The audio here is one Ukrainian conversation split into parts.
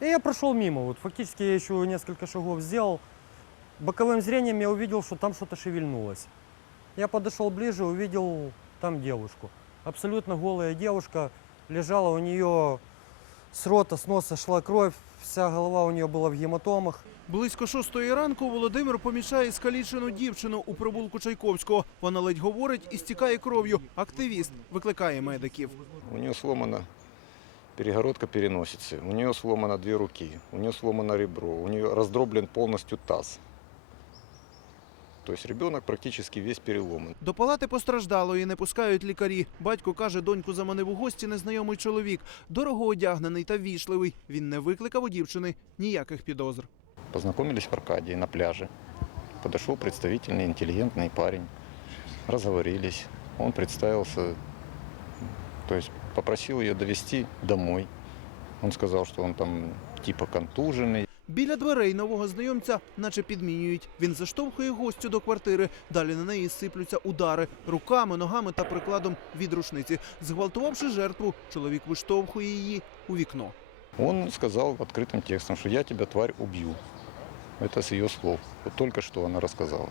И я прошел мимо. Вот фактически я еще несколько шагов сделал. Боковым зрением я увидел, что там что-то шевельнулось. Я подошел ближе, увидел там девушку. Абсолютно голая девушка. Лежала у нее с рота, с носа шла кровь. Вся голова у нее была в гематомах. Близько шостої ранку Володимир помічає скалічену дівчину у провулку Чайковського. Вона ледь говорить і стікає кров'ю. Активіст викликає медиків. У нее сломана перегородка переносицы, у нее сломано две руки, у нее сломано ребро, у нее раздроблен полностью таз. То есть ребенок практически весь переломан. До палати постраждалої не пускають лікарі. Батько каже, доньку заманив у гості незнайомий чоловік. Дорого одягнений та вічливий. Він не викликав у дівчини ніяких підозр. Познакомились в Аркадии на пляже. Подошел представительный, интеллигентный парень. Разговорились. Он представился, то есть попросил ее довести домой. Он сказал, что он там типа контуженный. Біля дверей нового знайомця наче підмінюють. Він заштовхує гостю до квартири. Далі на неї сиплються удари руками, ногами та прикладом від рушниці. Зґвалтувавши жертву, чоловік виштовхує її у вікно. Он сказал открытым текстом, что я тебя, тварь, убью. Это с ее слов. Вот только что она рассказала.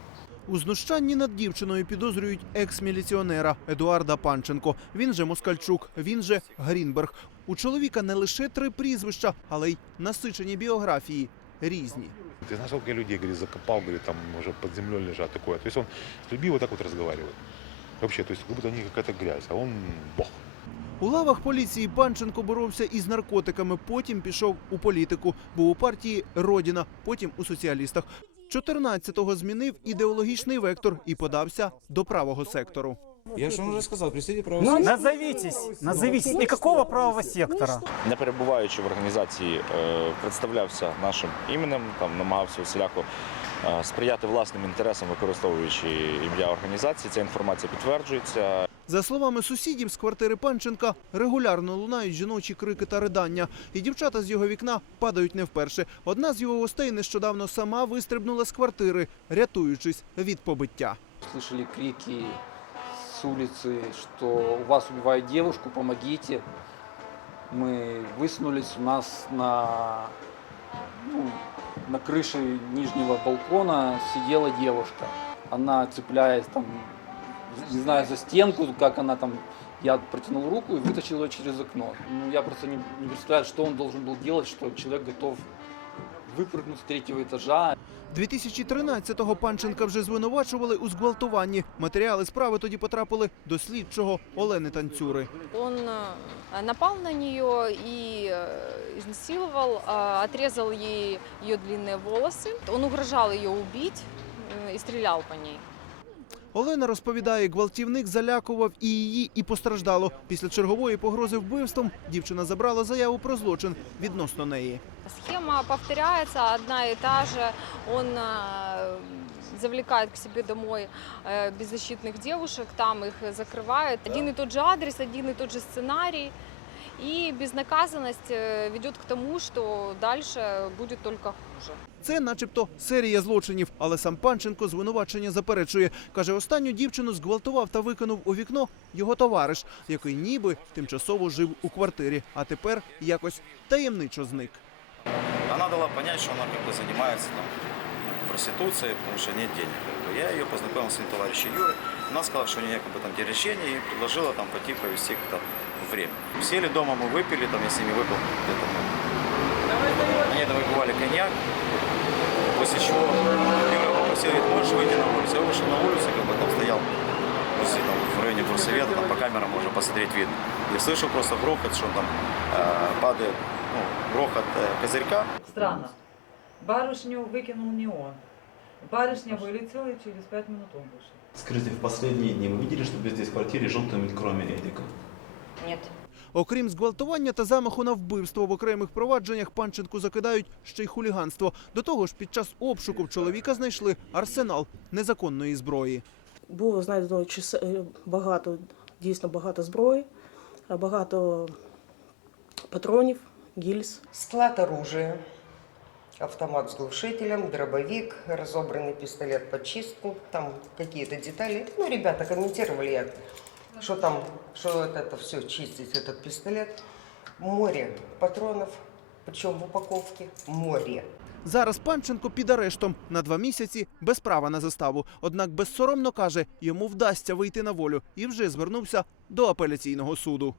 У знущанні над дівчиною підозрюють екс-міліціонера Едуарда Панченко. Він же Москальчук, він же Грінберг. У чоловіка не лише три прізвища, але й насичені біографії різні. Ты знаешь, сколько людей, говорит, закопал, говорит, там уже под землей лежат, такое. То есть он с людьми вот так вот разговаривает. Вообще, то есть как будто они какая-то грязь, а он бог. У лавах поліції Панченко боровся із наркотиками, потім пішов у політику. Був у партії Родіна, потім у соціалістах. 14-го змінив ідеологічний вектор і подався до правого сектору. Я же вам уже сказал, представитель права Ну, назовитесь, назовитесь. И какого правого сектора? не перебуваючи в організації, е, представлявся нашим іменем, там намагався усіляко е, сприяти власним інтересам, використовуючи ім'я організації. Ця інформація підтверджується. За словами сусідів з квартири Панченка, регулярно лунають жіночі крики та ридання, і дівчата з його вікна падають не вперше. Одна з його гостей нещодавно сама вистрибнула з квартири, рятуючись від побиття. Слышали крики с улицы, что у вас убивают девушку, помогите. Мы высунулись, у нас на, ну, на крыше нижнего балкона сидела девушка. Она, цепляясь там, не знаю, за стенку, как она там, я протянул руку и вытащил ее через окно. Ну, я просто не, не представляю, что он должен был делать, что человек готов выпрыгнуть с третьего этажа. 2013-го Панченка вже звинувачували у зґвалтуванні. Матеріали справи тоді потрапили до слідчого Олени Танцюри. Он э, напал на нее и э, изнасиловал, э, отрезал ей ее длинные волосы. Он угрожал ее убить э, и стрелял по ней. Олена розповідає, гвалтівник залякував і її, і постраждало. Після чергової погрози вбивством дівчина забрала заяву про злочин відносно неї. Схема повторяется, одна и та же. Он э, завлекает к себе домой э, беззащитных девушек, там их закрывает. Один и тот же адрес, один и тот же сценарий. И безнаказанность э, ведет к тому, что дальше будет только хуже. Це, начебто, серія злочинів, але сам Панченко звинувачення заперечує. Каже, останню дівчину зґвалтував та викинув у вікно його товариш, який ніби тимчасово жив у квартирі, а тепер якось таємничо зник. Она дала понять, что она как бы занимается там, проституцией, потому что нет денег. как бы. Я ее познакомил с своим товарищем Юрой. Она сказала, что у нее якобы там день рождения, и предложила там пойти провести как-то время. Сели дома, мы выпили, там я с ними выпил где-то. Они это выпивали коньяк, после чего Юра попросил, говорит, можешь выйти на улицу. Я вышел на улицу, как бы там стоял возле, там, в районе Бурсовета, там по камерам можно посмотреть видно. И слышал просто грохот, что там э, падает ну, грохот э, козырька. Странно. Барышню выкинул не он. Барышня вылетела, и через пять минут он вышел. Скажите, в последние дни вы видели, чтобы здесь в квартире жил кто-нибудь кроме Эдика? Нет. Окрім зґвалтування та замаху на вбивство в окремих провадженнях, Панченку закидають ще й хуліганство. До того ж, під час обшуку в чоловіка знайшли арсенал незаконної зброї. Було знайдено е, багато, дійсно багато зброї, е, багато патронів, гільз. Склад оружия, автомат с глушителем, дробовик, разобранный пистолет под чистку, там какие-то детали. Ну, ребята комментировали, я, что там, что вот это все чистить, этот пистолет. Море патронов, причем в упаковке море. Зараз Панченко під арештом на два місяці без права на заставу. Однак безсоромно каже, йому вдасться вийти на волю і вже звернувся до апеляційного суду.